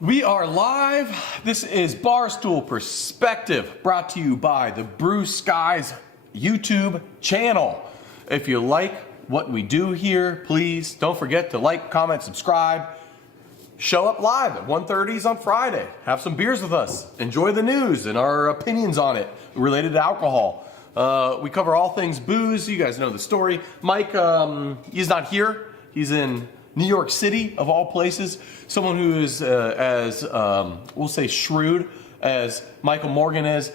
We are live. This is Barstool Perspective, brought to you by the Brew Skies YouTube channel. If you like what we do here, please don't forget to like, comment, subscribe. Show up live at 1:30 on Friday. Have some beers with us. Enjoy the news and our opinions on it related to alcohol. We cover all things booze. You guys know the story. Mike, he's not here. He's in New York City, of all places. Someone who is we'll say shrewd as Michael Morgan is.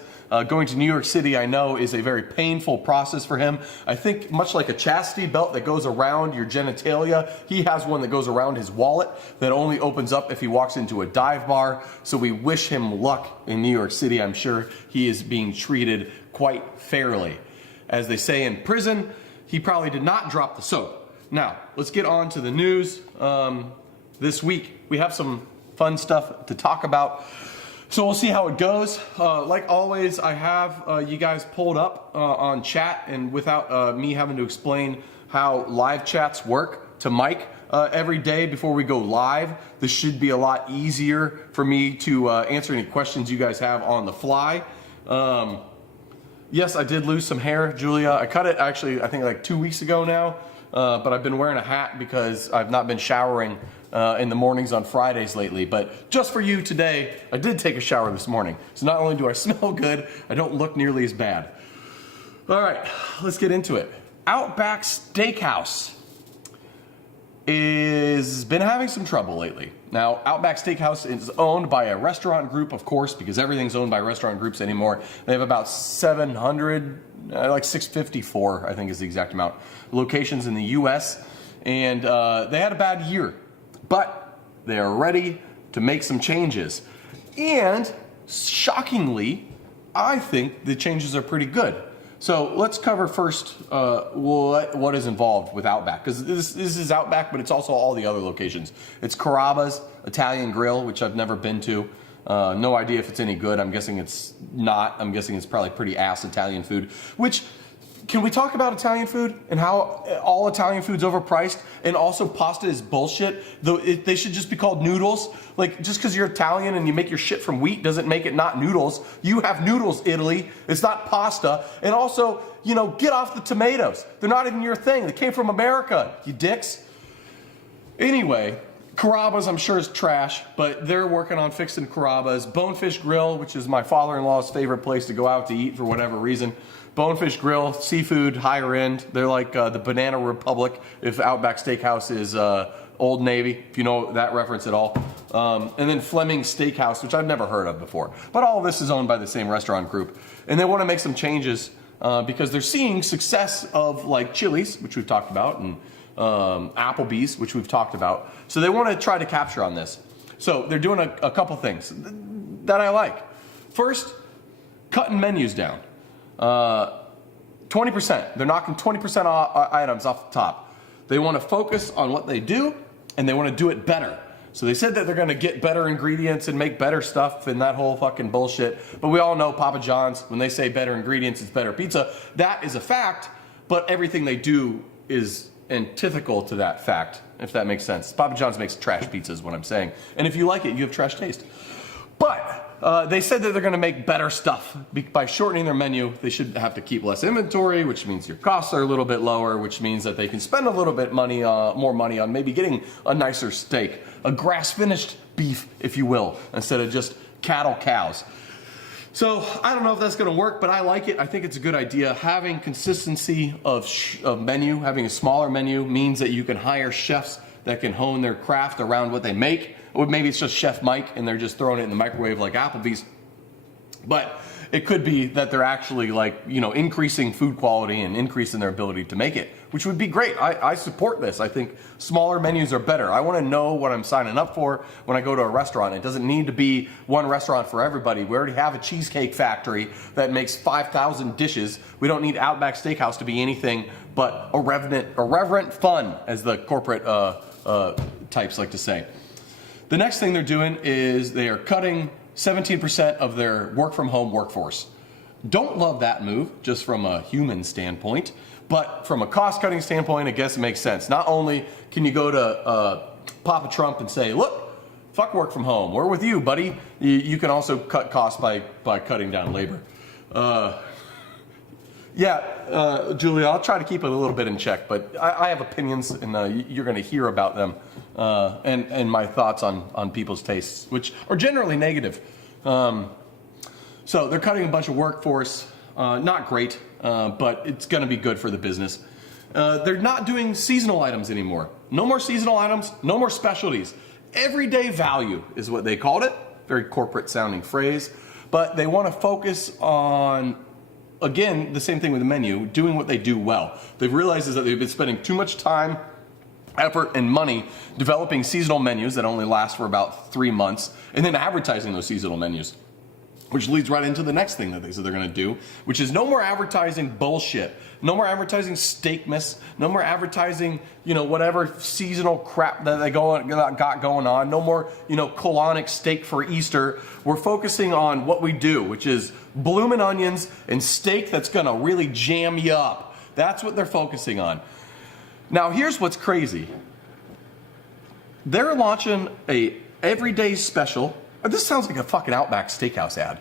Going to New York City, I know, is a very painful process for him. I think much like a chastity belt that goes around your genitalia, he has one that goes around his wallet that only opens up if he walks into a dive bar. So we wish him luck in New York City. I'm sure he is being treated quite fairly. As they say in prison, he probably did not drop the soap. Now, let's get on to the news. This week, we have some fun stuff to talk about. So we'll see how it goes. Like always, I have you guys pulled up on chat, and without me having to explain how live chats work to Mike every day before we go live, this should be a lot easier for me to answer any questions you guys have on the fly. Yes, I did lose some hair, Julia. I cut it actually, I think like 2 weeks ago now. But I've been wearing a hat because I've not been showering in the mornings on Fridays lately. But just for you today, I did take a shower this morning. So not only do I smell good, I don't look nearly as bad. All right, let's get into it. Outback Steakhouse has been having some trouble lately. Now, Outback Steakhouse is owned by a restaurant group, of course, because everything's owned by restaurant groups anymore. They have about 700, like 654, I think is the exact amount, locations in the U.S. And they had a bad year, but they are ready to make some changes. And shockingly, I think the changes are pretty good. So let's cover first what is involved with Outback, because this is Outback, but it's also all the other locations. It's Carrabba's Italian Grill, which I've never been to. No idea if it's any good. I'm guessing it's not. I'm guessing it's probably pretty ass Italian food. Which, can we talk about Italian food and how all Italian food's overpriced, and also pasta is bullshit? Though they should just be called noodles. Like, just because you're Italian and you make your shit from wheat doesn't make it not noodles. You have noodles, Italy. It's not pasta. And also, you know, get off the tomatoes. They're not even your thing. They came from America, you dicks. Anyway, Carrabba's, I'm sure, is trash, but they're working on fixing Carrabba's. Bonefish Grill, which is my father-in-law's favorite place to go out to eat for whatever reason. Bonefish Grill, seafood, higher end. They're like the Banana Republic if Outback Steakhouse is Old Navy, if you know that reference at all. And then Fleming's Steakhouse, which I've never heard of before. But all of this is owned by the same restaurant group. And they want to make some changes because they're seeing success of like Chili's, which we've talked about, and Applebee's, which we've talked about. So they want to try to capture on this. So they're doing a couple things that I like. First, cutting menus down. 20%. They're knocking 20% off items off the top. They want to focus on what they do, and they want to do it better. So they said that they're going to get better ingredients and make better stuff and that whole fucking bullshit. But we all know Papa John's, when they say better ingredients, it's better pizza. That is a fact, but everything they do is antithetical to that fact, if that makes sense. Papa John's makes trash pizzas, is what I'm saying. And if you like it, you have trash taste. But they said that they're going to make better stuff. By shortening their menu, they should have to keep less inventory, which means your costs are a little bit lower, which means that they can spend a little bit more money on maybe getting a nicer steak, a grass-finished beef, if you will, instead of just cattle cows. So I don't know if that's going to work, but I like it. I think it's a good idea. Having consistency of menu, having a smaller menu, means that you can hire chefs that can hone their craft around what they make. Or maybe it's just Chef Mike and they're just throwing it in the microwave like Applebee's. But it could be that they're actually, like, you know, increasing food quality and increasing their ability to make it, which would be great. I support this. I think smaller menus are better. I want to know what I'm signing up for when I go to a restaurant. It doesn't need to be one restaurant for everybody. We already have a Cheesecake Factory that makes 5,000 dishes. We don't need Outback Steakhouse to be anything but irreverent fun, as the corporate types like to say. The next thing they're doing is they are cutting 17% of their work from home workforce. Don't love that move, just from a human standpoint, but from a cost cutting standpoint, I guess it makes sense. Not only can you go to Papa Trump and say, look, fuck work from home. We're with you, buddy. You can also cut costs by cutting down labor. Julia, I'll try to keep it a little bit in check, but I have opinions, and you're going to hear about them and my thoughts on people's tastes, which are generally negative. So they're cutting a bunch of workforce. Not great, but it's going to be good for the business. They're not doing seasonal items anymore. No more seasonal items, no more specialties. Everyday value is what they called it. Very corporate sounding phrase. But they want to focus on, again, the same thing with the menu, doing what they do well. They've realized is that they've been spending too much time, effort, and money developing seasonal menus that only last for about 3 months, and then advertising those seasonal menus. Which leads right into the next thing that they said they're going to do, which is no more advertising bullshit. No more advertising steakmas. No more advertising, whatever seasonal crap that they got going on. No more, colonic steak for Easter. We're focusing on what we do, which is bloomin' onions and steak that's going to really jam you up. That's what they're focusing on. Now, here's what's crazy. They're launching a everyday special. This sounds like a fucking Outback Steakhouse ad.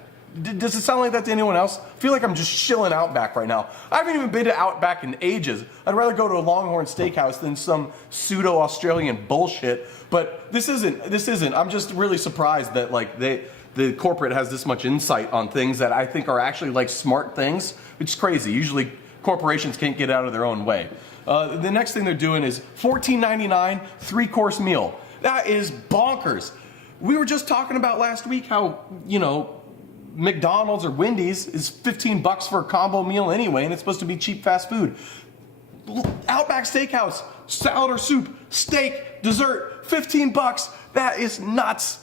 Does it sound like that to anyone else? I feel like I'm just shilling Outback right now. I haven't even been to Outback in ages. I'd rather go to a Longhorn Steakhouse than some pseudo-Australian bullshit. But this isn't. I'm just really surprised that the corporate has this much insight on things that I think are actually like smart things, which is crazy. Usually corporations can't get out of their own way. The next thing they're doing is $14.99 3-course meal. That is bonkers. We were just talking about last week how, McDonald's or Wendy's is $15 for a combo meal anyway, and it's supposed to be cheap fast food. Outback Steakhouse, salad or soup, steak, dessert, $15. That is nuts.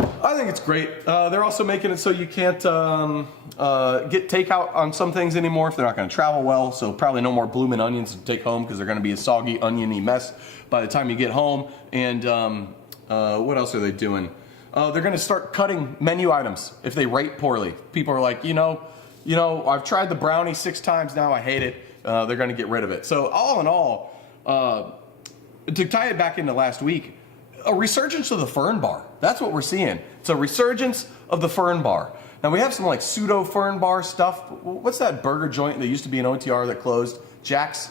I think it's great. They're also making it so you can't get takeout on some things anymore if they're not going to travel well. So probably no more bloomin' onions to take home because they're going to be a soggy, oniony mess by the time you get home. And what else are they doing? They're going to start cutting menu items if they rate poorly. People are like, I've tried the brownie 6 times now. I hate it. They're going to get rid of it. So all in all, to tie it back into last week, a resurgence of the Fern Bar. That's what we're seeing. It's a resurgence of the Fern Bar. Now we have some like pseudo Fern Bar stuff. What's that burger joint that used to be an OTR that closed? Jack's.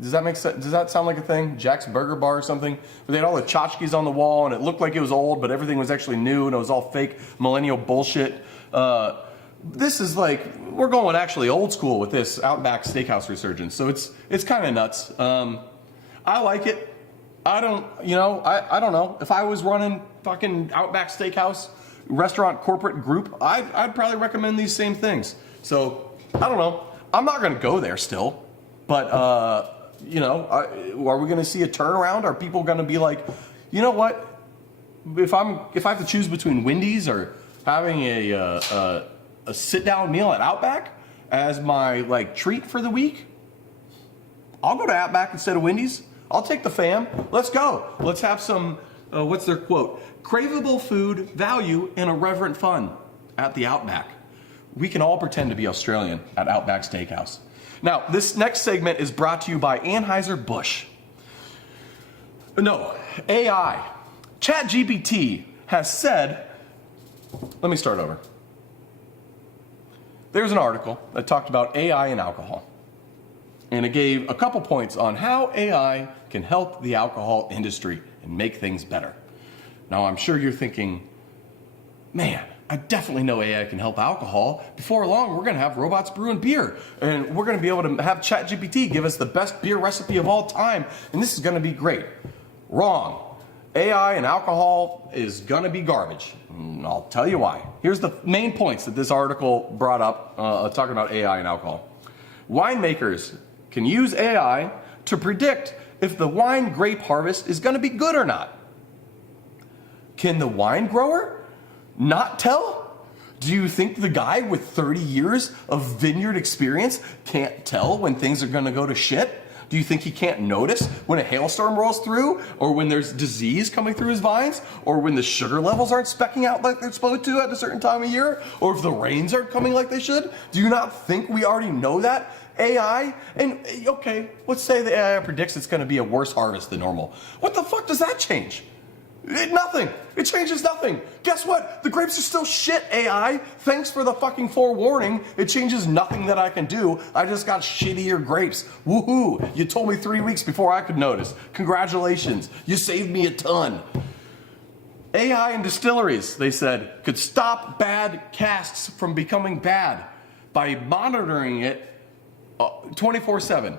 Does that make sense? Does that sound like a thing? Jack's Burger Bar or something? Where they had all the tchotchkes on the wall and it looked like it was old, but everything was actually new and it was all fake millennial bullshit. This is like, we're going actually old school with this Outback Steakhouse resurgence. So it's kind of nuts. I like it. I don't know. If I was running fucking Outback Steakhouse restaurant corporate group, I'd probably recommend these same things. So I don't know. I'm not going to go there still, but are we going to see a turnaround? Are people going to be like, you know what? If I have to choose between Wendy's or having a sit down meal at Outback as my treat for the week, I'll go to Outback instead of Wendy's. I'll take the fam. Let's go. Let's have some, what's their quote? Craveable food, value, and irreverent fun at the Outback. We can all pretend to be Australian at Outback Steakhouse. Now, this next segment is brought to you by Anheuser-Busch. No, AI. ChatGPT has said, let me start over. There's an article that talked about AI and alcohol. And it gave a couple points on how AI can help the alcohol industry and make things better. Now, I'm sure you're thinking, man, I definitely know AI can help alcohol. Before long, we're going to have robots brewing beer. And we're going to be able to have ChatGPT give us the best beer recipe of all time. And this is going to be great. Wrong. AI and alcohol is going to be garbage. And I'll tell you why. Here's the main points that this article brought up talking about AI and alcohol. Winemakers can use AI to predict if the wine grape harvest is going to be good or not. Can the wine grower not tell? Do you think the guy with 30 years of vineyard experience can't tell when things are going to go to shit? Do you think he can't notice when a hailstorm rolls through, or when there's disease coming through his vines, or when the sugar levels aren't specking out like they're supposed to at a certain time of year, or if the rains aren't coming like they should? Do you not think we already know that? AI, and okay, let's say the AI predicts it's going to be a worse harvest than normal. What the fuck does that change? Nothing. It changes nothing. Guess what? The grapes are still shit, AI. Thanks for the fucking forewarning. It changes nothing that I can do. I just got shittier grapes. Woohoo. You told me 3 weeks before I could notice. Congratulations. You saved me a ton. AI in distilleries, they said, could stop bad casks from becoming bad by monitoring it 24/7.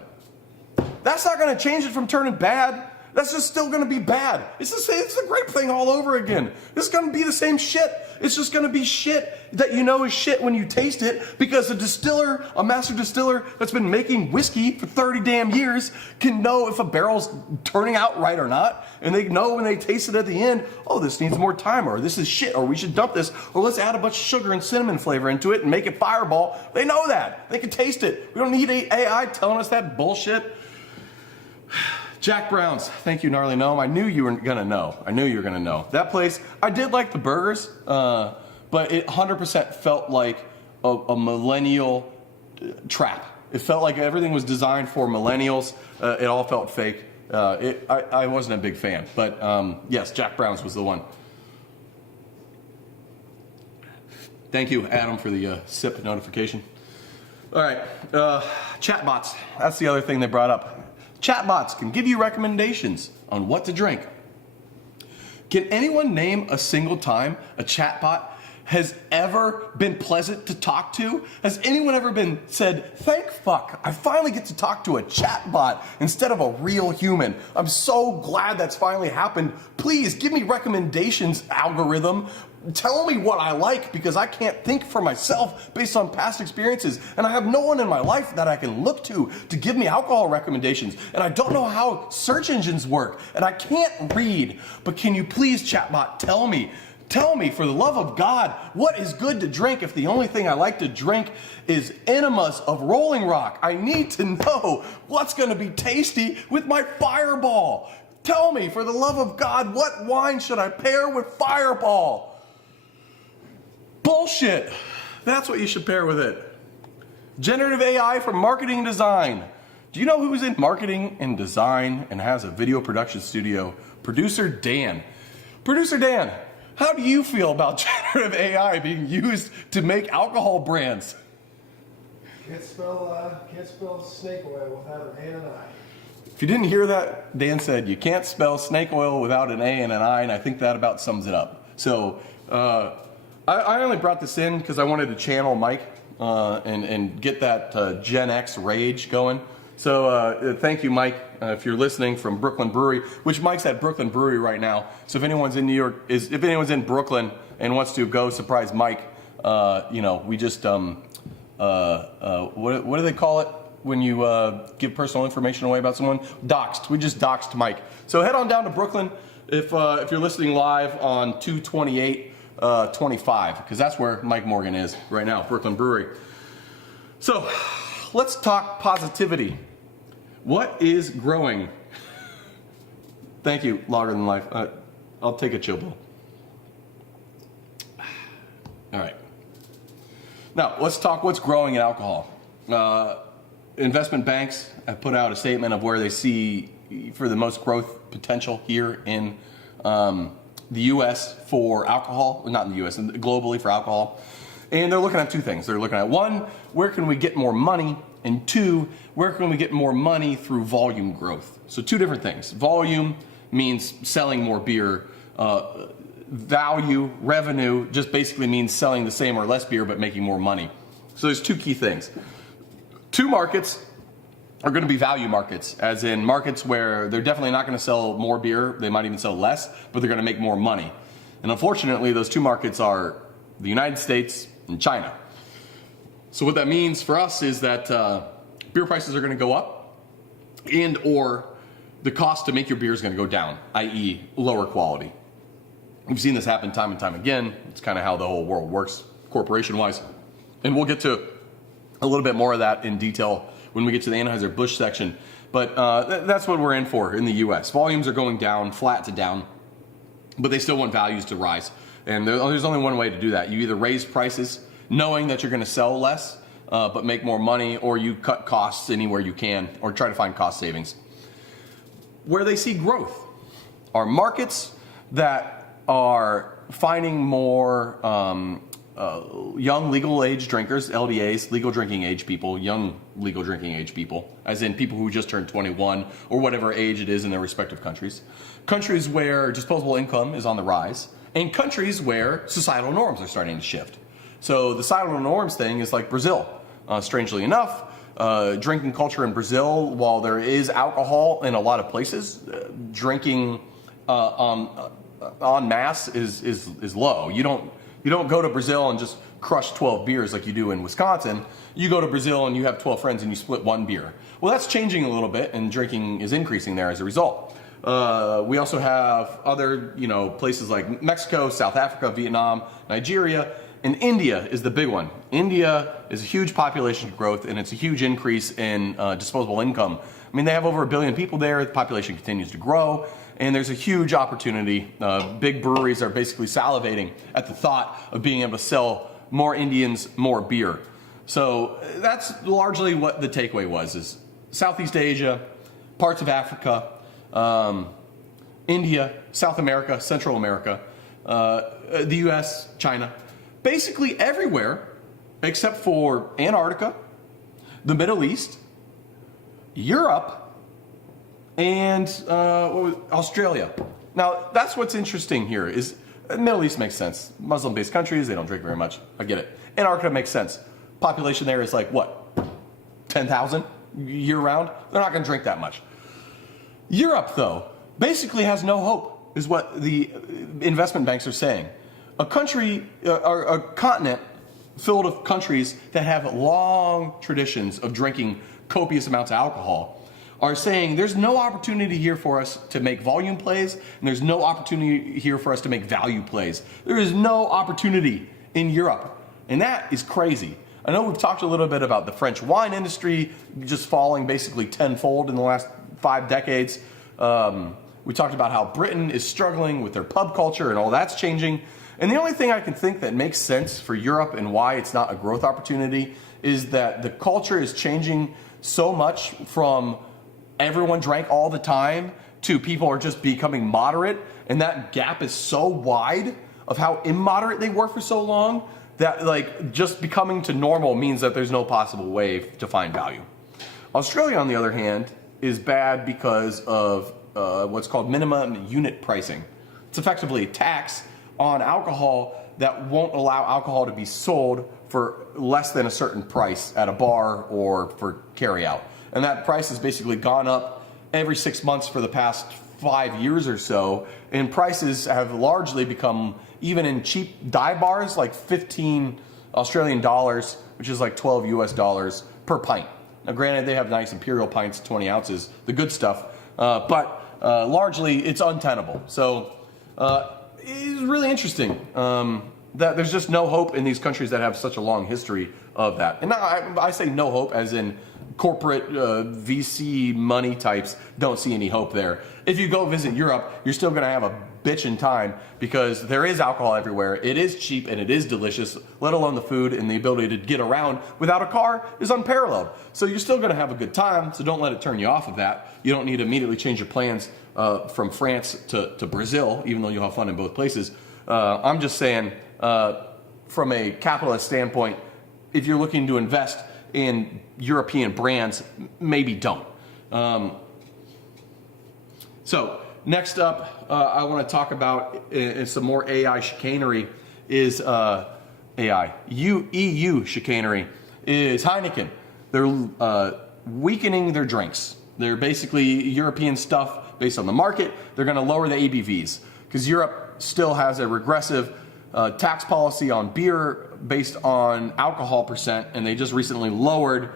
That's not going to change it from turning bad. That's just still going to be bad. It's the grape thing all over again. It's going to be the same shit. It's just going to be shit that you know is shit when you taste it, because a distiller, a master distiller that's been making whiskey for 30 damn years can know if a barrel's turning out right or not. And they know when they taste it at the end, oh, this needs more time, or this is shit, or we should dump this, or let's add a bunch of sugar and cinnamon flavor into it and make it Fireball. They know that. They can taste it. We don't need AI telling us that bullshit. Jack Brown's, thank you, Gnarly Gnome. I knew you were gonna know. I knew you were gonna know. That place, I did like the burgers, but it 100% felt like a millennial trap. It felt like everything was designed for millennials. It all felt fake. I wasn't a big fan, but yes, Jack Brown's was the one. Thank you, Adam, for the sip notification. All right, chatbots. That's the other thing they brought up. Chatbots can give you recommendations on what to drink. Can anyone name a single time a chatbot has ever been pleasant to talk to? Has anyone ever been said, thank fuck, I finally get to talk to a chatbot instead of a real human. I'm so glad that's finally happened. Please give me recommendations, algorithm. Tell me what I like, because I can't think for myself based on past experiences. And I have no one in my life that I can look to give me alcohol recommendations. And I don't know how search engines work. And I can't read. But can you please, chatbot, tell me, for the love of God, what is good to drink if the only thing I like to drink is enemas of Rolling Rock? I need to know what's going to be tasty with my Fireball. Tell me, for the love of God, what wine should I pair with Fireball? Bullshit. That's what you should pair with it. Generative AI for marketing and design. Do you know who's in marketing and design and has a video production studio? Producer Dan. Producer Dan, how do you feel about generative AI being used to make alcohol brands? Can't spell snake oil without an A and an I. If you didn't hear that, Dan said you can't spell snake oil without an A and an I, and I think that about sums it up. So, I only brought this in because I wanted to channel Mike and get that Gen X rage going. So thank you, Mike, if you're listening from Brooklyn Brewery, which Mike's at Brooklyn Brewery right now. So if anyone's in New York, if anyone's in Brooklyn and wants to go surprise Mike, we just what do they call it when you give personal information away about someone? Doxed. We just doxed Mike. So head on down to Brooklyn if you're listening live on 2/28/25, because that's where Mike Morgan is right now, Brooklyn Brewery. So let's talk positivity. What is growing? Thank you, Longer Than Life. I'll take a chill pill. All right. Now, let's talk what's growing in alcohol. Investment banks have put out a statement of where they see for the most growth potential here in the U.S. for alcohol, not in the U.S., globally for alcohol. And they're looking at two things. They're looking at, one, where can we get more money? And two, where can we get more money through volume growth? So two different things. Volume means selling more beer. Value, revenue, just basically means selling the same or less beer but making more money. So there's two key things. Two markets are going to be value markets, as in markets where they're definitely not going to sell more beer. They might even sell less, but they're going to make more money. And unfortunately, those two markets are the United States and China. So what that means for us is that beer prices are going to go up, and or the cost to make your beer is going to go down, i.e. lower quality. We've seen this happen time and time again. It's kind of how the whole world works corporation-wise. And we'll get to a little bit more of that in detail when we get to the Anheuser-Busch section. But that's what we're in for in the U.S. Volumes are going down, flat to down, but they still want values to rise. And there's only one way to do that. You either raise prices knowing that you're going to sell less but make more money, or you cut costs anywhere you can, or try to find cost savings. Where they see growth are markets that are finding more young legal age drinkers, LDAs, legal drinking age people, young legal drinking age people, as in people who just turned 21 or whatever age it is in their respective countries. Countries where disposable income is on the rise, and countries where societal norms are starting to shift. So the societal norms thing is like Brazil. Strangely enough, drinking culture in Brazil, while there is alcohol in a lot of places, drinking en masse is low. You don't go to Brazil and just crush 12 beers like you do in Wisconsin. You go to Brazil and you have 12 friends and you split one beer. Well, that's changing a little bit, and drinking is increasing there as a result. We also have other, places like Mexico, South Africa, Vietnam, Nigeria, and India is the big one. India is a huge population growth, and it's a huge increase in disposable income. I mean, they have over 1 billion people there. The population continues to grow, and there's a huge opportunity. Big breweries are basically salivating at the thought of being able to sell more Indians more beer. So that's largely what the takeaway was, is Southeast Asia, parts of Africa, India, South America, Central America, the US, China, basically everywhere except for Antarctica, the Middle East, Europe, and Australia. Now, that's what's interesting here is the Middle East makes sense. Muslim-based countries, they don't drink very much. I get it. Antarctica makes sense. Population there is like, what, 10,000 year-round? They're not going to drink that much. Europe, though, basically has no hope, is what the investment banks are saying. A country, or a continent filled with countries that have long traditions of drinking copious amounts of alcohol are saying there's no opportunity here for us to make volume plays, and there's no opportunity here for us to make value plays. There is no opportunity in Europe, and that is crazy. I know we've talked a little bit about the French wine industry just falling basically tenfold in the last 5 decades. We talked about how Britain is struggling with their pub culture and all that's changing. And the only thing I can think that makes sense for Europe and why it's not a growth opportunity is that the culture is changing so much from everyone drank all the time to people are just becoming moderate. And that gap is so wide of how immoderate they were for so long that like just becoming to normal means that there's no possible way to find value. Australia, on the other hand, is bad because of what's called minimum unit pricing. It's effectively a tax on alcohol that won't allow alcohol to be sold for less than a certain price at a bar or for carryout. And that price has basically gone up every 6 months for the past 5 years or so. And prices have largely become, even in cheap dive bars, like 15 Australian dollars, which is like 12 US dollars per pint. Now, granted, they have nice imperial pints, 20 ounces, the good stuff, but largely it's untenable. So it's really interesting that there's just no hope in these countries that have such a long history of that. And I say no hope as in corporate VC money types don't see any hope there. If you go visit Europe, you're still going to have a bitchin' time because there is alcohol everywhere. It is cheap and it is delicious, let alone the food, and the ability to get around without a car is unparalleled. So you're still going to have a good time, so don't let it turn you off of that. You don't need to immediately change your plans from France to Brazil, even though you'll have fun in both places. I'm just saying, from a capitalist standpoint, if you're looking to invest in European brands, maybe don't. So next up, I want to talk about some more AI chicanery. Is EU chicanery is Heineken. They're weakening their drinks. They're basically European stuff based on the market. They're going to lower the ABVs because Europe still has a regressive tax policy on beer based on alcohol percent, and they just recently lowered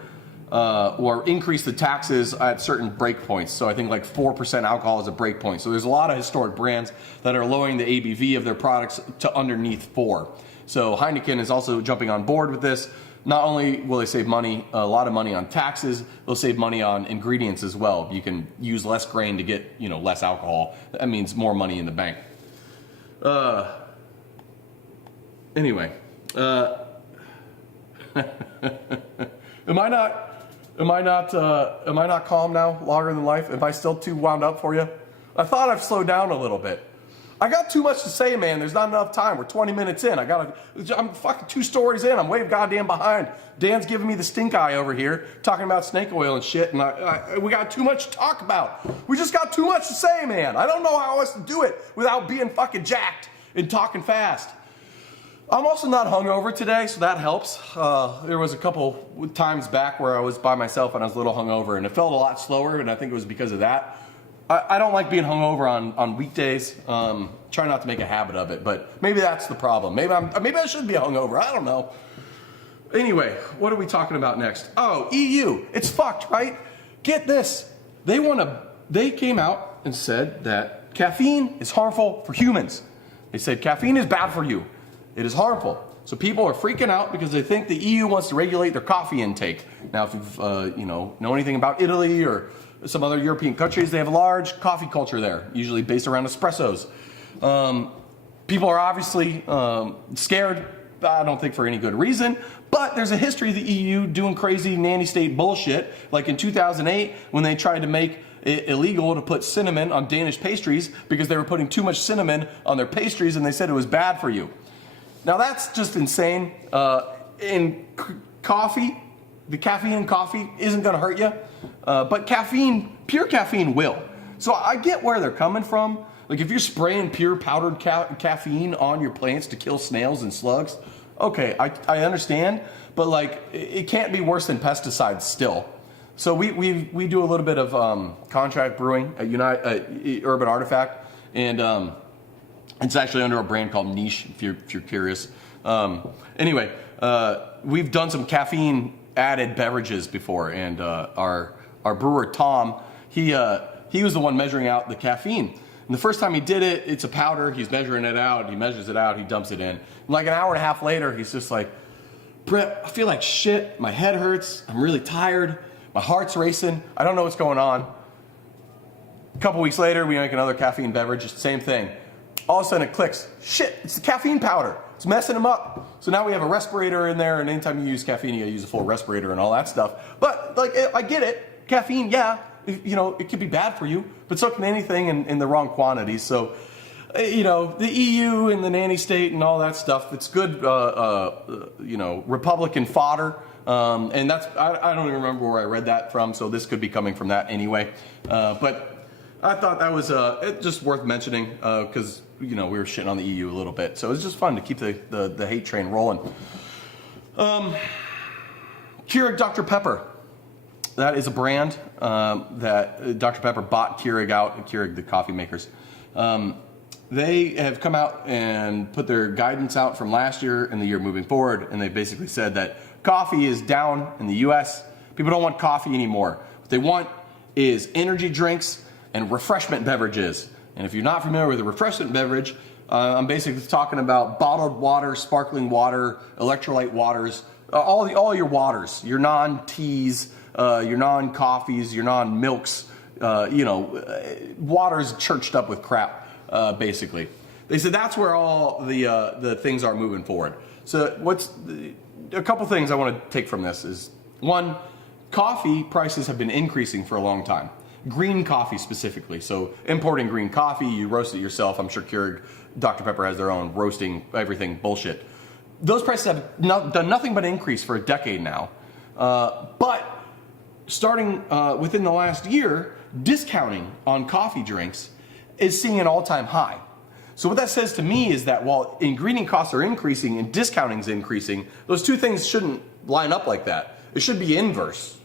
or increased the taxes at certain breakpoints. So I think like 4% alcohol is a breakpoint. So there's a lot of historic brands that are lowering the ABV of their products to underneath 4. So Heineken is also jumping on board with this. Not only will they save money, a lot of money on taxes, they'll save money on ingredients as well. You can use less grain to get less alcohol. That means more money in the bank. Anyway, am I not calm now, longer than life? Am I still too wound up for you? I thought I've slowed down a little bit. I got too much to say, man. There's not enough time. We're 20 minutes in. I'm fucking 2 stories in. I'm way goddamn behind. Dan's giving me the stink eye over here, talking about snake oil and shit, and we got too much to talk about. We just got too much to say, man. I don't know how else to do it without being fucking jacked and talking fast. I'm also not hungover today, so that helps. There was a couple times back where I was by myself and I was a little hungover, and it felt a lot slower, and I think it was because of that. I don't like being hungover on weekdays. Try not to make a habit of it, but maybe that's the problem. Maybe I should be hungover. I don't know. Anyway, what are we talking about next? Oh, EU. It's fucked, right? Get this. They came out and said that caffeine is harmful for humans. They said caffeine is bad for you. It is harmful. So people are freaking out because they think the EU wants to regulate their coffee intake. Now, if you've know anything about Italy or some other European countries, they have a large coffee culture there, usually based around espressos. People are obviously scared, I don't think for any good reason, but there's a history of the EU doing crazy nanny state bullshit, like in 2008 when they tried to make it illegal to put cinnamon on Danish pastries because they were putting too much cinnamon on their pastries and they said it was bad for you. Now that's just insane. In coffee, the caffeine in coffee isn't gonna hurt you, but pure caffeine will. So I get where they're coming from. Like if you're spraying pure powdered caffeine on your plants to kill snails and slugs, okay, I understand, but like it can't be worse than pesticides still. So we do a little bit of contract brewing at Urban Artifact, and it's actually under a brand called Niche, if you're curious. Anyway, we've done some caffeine added beverages before, and our brewer Tom, he was the one measuring out the caffeine. And the first time he did it, it's a powder. He's measuring it out. He measures it out. He dumps it in. And like an hour and a half later, he's just like, Brett, I feel like shit. My head hurts. I'm really tired. My heart's racing. I don't know what's going on. A couple weeks later, we make another caffeine beverage. It's the same thing. All of a sudden it clicks. Shit, it's the caffeine powder. It's messing him up. So now we have a respirator in there, and anytime you use caffeine, you gotta use a full respirator and all that stuff. But like, I get it. Caffeine, yeah, it could be bad for you, but so can anything in the wrong quantities. So, the EU and the nanny state and all that stuff, it's good, Republican fodder. And that's, I don't even remember where I read that from, so this could be coming from that anyway. But I thought that was just worth mentioning because, we were shitting on the EU a little bit. So it was just fun to keep the hate train rolling. Keurig Dr. Pepper. That is a brand that Dr. Pepper bought Keurig out, Keurig, the coffee makers. They have come out and put their guidance out from last year and the year moving forward, and they basically said that coffee is down in the US. People don't want coffee anymore. What they want is energy drinks and refreshment beverages. And if you're not familiar with a refreshment beverage, I'm basically talking about bottled water, sparkling water, electrolyte waters, all your waters, your non-teas, your non-coffees, your non-milks, waters churched up with crap, basically. They said that's where all the things are moving forward. So a couple things I want to take from this is, one, coffee prices have been increasing for a long time. Green coffee specifically. So importing green coffee, you roast it yourself. I'm sure Keurig, Dr. Pepper has their own roasting everything bullshit. Those prices have done nothing but increase for a decade now. But starting within the last year, discounting on coffee drinks is seeing an all-time high. So what that says to me is that while ingredient costs are increasing and discounting is increasing, those two things shouldn't line up like that. It should be inverse.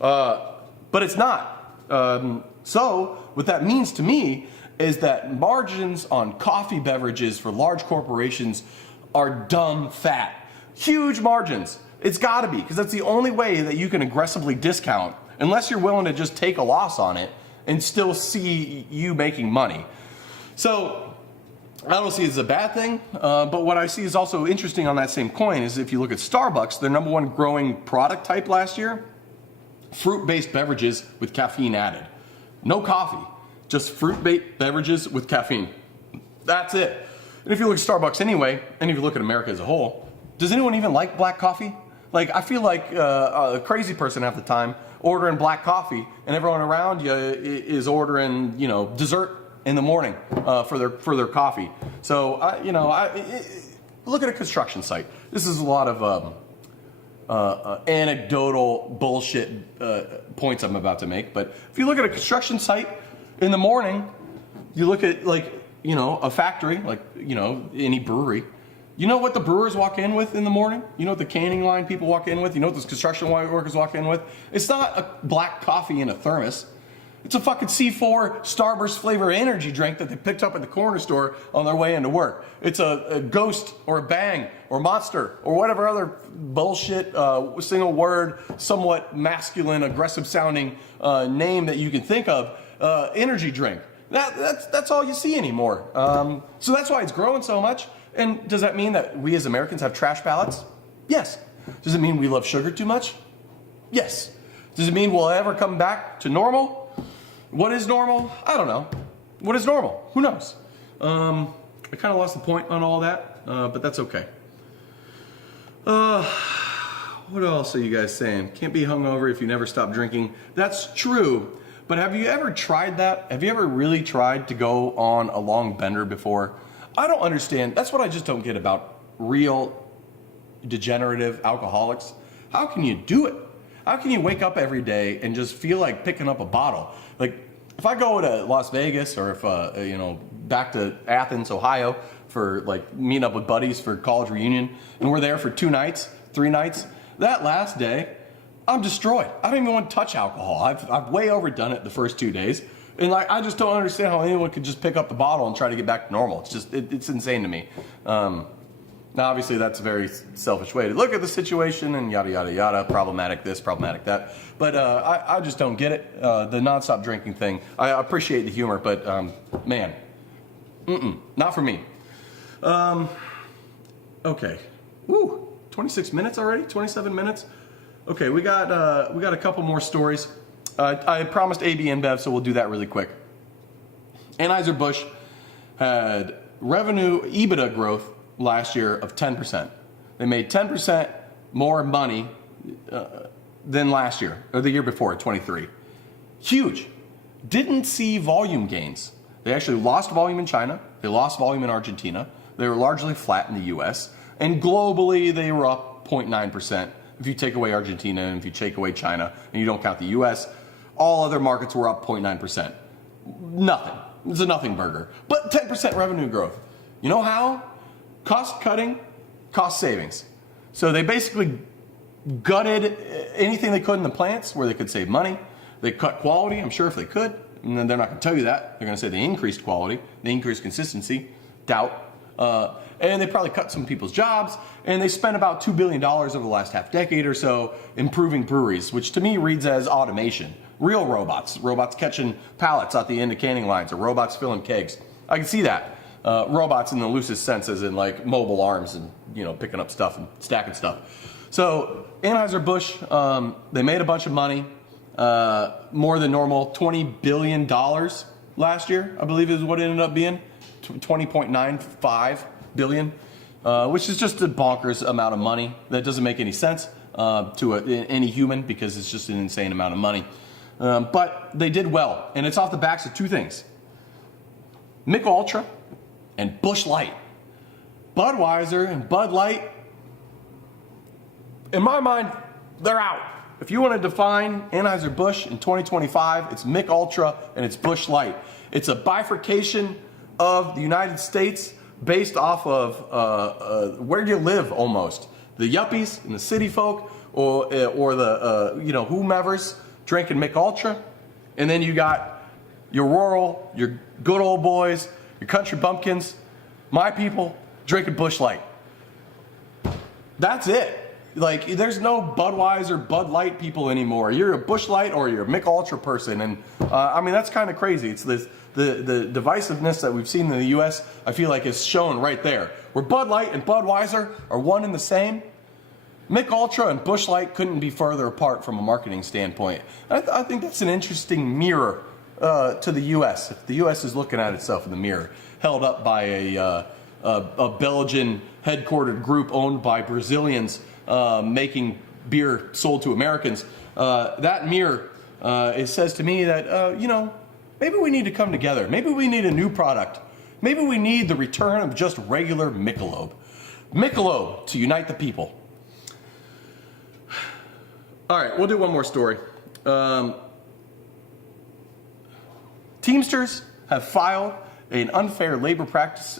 But it's not. So what that means to me is that margins on coffee beverages for large corporations are dumb fat. Huge margins. It's gotta be, because that's the only way that you can aggressively discount, unless you're willing to just take a loss on it and still see you making money. So I don't see it as a bad thing, but what I see is also interesting on that same coin is if you look at Starbucks, their number one growing product type last year, fruit-based beverages with caffeine added. No coffee, just fruit-based beverages with caffeine. That's it. And if you look at Starbucks anyway, and if you look at America as a whole, does anyone even like black coffee? Like, I feel like a crazy person half the time ordering black coffee, and everyone around you is ordering, dessert in the morning for their coffee. So look at a construction site. This is a lot of anecdotal bullshit points I'm about to make. But if you look at a construction site in the morning, you look at a factory, any brewery. You know what the brewers walk in with in the morning? You know what the canning line people walk in with? You know what those construction workers walk in with? It's not a black coffee in a thermos. It's a fucking C4 Starburst flavor energy drink that they picked up at the corner store on their way into work. It's a Ghost or a Bang or Monster or whatever other bullshit single word, somewhat masculine, aggressive sounding name that you can think of, energy drink. That's all you see anymore. So that's why it's growing so much. And does that mean that we as Americans have trash palates? Yes. Does it mean we love sugar too much? Yes. Does it mean we'll ever come back to normal? What is normal? I don't know. What is normal? Who knows? I kind of lost the point on all that, but that's okay. What else are you guys saying? Can't be hungover if you never stop drinking. That's true. But have you ever tried that? Have you ever really tried to go on a long bender before? I don't understand. That's what I just don't get about real degenerative alcoholics. How can you do it? How can you wake up every day and just feel like picking up a bottle? Like if I go to Las Vegas or if back to Athens, Ohio for meeting up with buddies for college reunion and we're there for 2 nights, 3 nights, that last day I'm destroyed. I don't even want to touch alcohol. I've way overdone it the first 2 days. And I just don't understand how anyone could just pick up the bottle and try to get back to normal. It's just, it's insane to me. Now, obviously, that's a very selfish way to look at the situation and yada, yada, yada, problematic this, problematic that. But I just don't get it. The nonstop drinking thing, I appreciate the humor, but man, not for me. Okay. Woo, 26 minutes already? 27 minutes? Okay, we got a couple more stories. I promised AB InBev, so we'll do that really quick. Anheuser-Busch had revenue EBITDA growth last year of 10%. They made 10% more money than last year, or the year before, 23. Huge. Didn't see volume gains. They actually lost volume in China. They lost volume in Argentina. They were largely flat in the US. And globally, they were up 0.9%. If you take away Argentina and if you take away China and you don't count the US, all other markets were up 0.9%. Nothing. It's a nothing burger. But 10% revenue growth. You know how? Cost cutting, cost savings. So they basically gutted anything they could in the plants where they could save money. They cut quality, I'm sure if they could. And then they're not going to tell you that. They're going to say they increased quality, they increased consistency. Doubt. And they probably cut some people's jobs, and they spent about $2 billion over the last half decade or so improving breweries, which to me reads as automation. Real robots catching pallets at the end of canning lines, or robots filling kegs. I can see that. Robots in the loosest sense as in mobile arms and picking up stuff and stacking stuff. So Anheuser-Busch, they made a bunch of money, more than normal, $20 billion last year, I believe is what it ended up being. 20.95 billion, which is just a bonkers amount of money that doesn't make any sense to any human because it's just an insane amount of money. But they did well, and it's off the backs of 2 things: Michelob Ultra and Busch Light. Budweiser and Bud Light, in my mind, they're out. If you want to define Anheuser-Busch in 2025, it's Michelob Ultra and it's Busch Light. It's a bifurcation of the United States based off of where you live almost. The yuppies and the city folk or the whomevers drinking Michelob Ultra. And then you got your rural, your good old boys, your country bumpkins, my people drinking Busch Light. That's it. There's no Budweiser, Bud Light people anymore. You're a Busch Light or you're a Michelob Ultra person. And that's kind of crazy. It's the divisiveness that we've seen in the U.S., I feel like is shown right there. Where Bud Light and Budweiser are one and the same, Michelob Ultra and Busch Light couldn't be further apart from a marketing standpoint. I think that's an interesting mirror to the U.S. If the U.S. is looking at itself in the mirror, held up by a Belgian headquartered group owned by Brazilians making beer sold to Americans, that mirror, it says to me that, maybe we need to come together. Maybe we need a new product. Maybe we need the return of just regular Michelob. Michelob to unite the people. All right, we'll do one more story. Teamsters have filed an unfair labor practice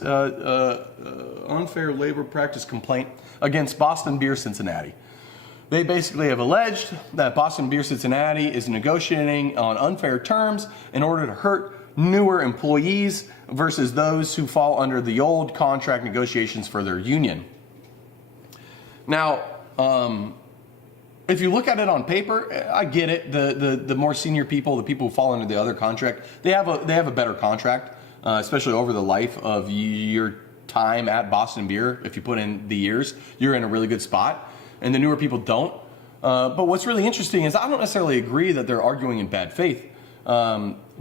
complaint against Boston Beer Cincinnati. They basically have alleged that Boston Beer Cincinnati is negotiating on unfair terms in order to hurt newer employees versus those who fall under the old contract negotiations for their union. Now, if you look at it on paper, I get it. The more senior people, the people who fall under the other contract, they have a better contract, especially over the life of your time at Boston Beer. If you put in the years, you're in a really good spot. And the newer people don't. But what's really interesting is I don't necessarily agree that they're arguing in bad faith.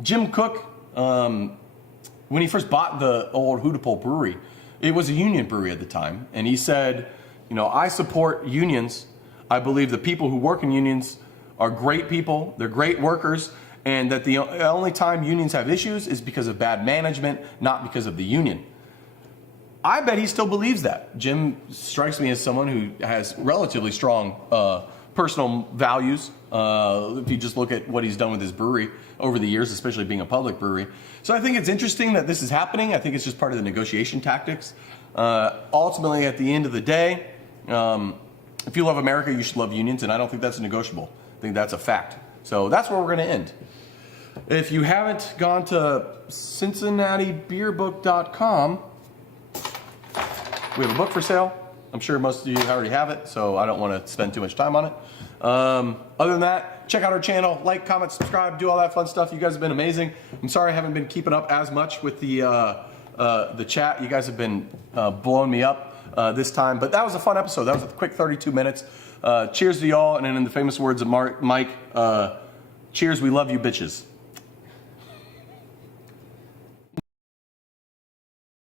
Jim Cook, when he first bought the old Hootapole brewery, it was a union brewery at the time. And he said, I support unions. I believe the people who work in unions are great people. They're great workers. And that the only time unions have issues is because of bad management, not because of the union. I bet he still believes that. Jim strikes me as someone who has relatively strong personal values. If you just look at what he's done with his brewery over the years, especially being a public brewery. So I think it's interesting that this is happening. I think it's just part of the negotiation tactics. Ultimately, at the end of the day, if you love America, you should love unions, and I don't think that's negotiable. I think that's a fact. So that's where we're going to end. If you haven't gone to CincinnatiBeerBook.com, we have a book for sale. I'm sure most of you already have it, so I don't want to spend too much time on it. Other than that, check out our channel, like, comment, subscribe, do all that fun stuff. You guys have been amazing. I'm sorry I haven't been keeping up as much with the chat. You guys have been blowing me up this time, but that was a fun episode. That was a quick 32 minutes. Cheers to y'all, and in the famous words of Mike, cheers, we love you bitches.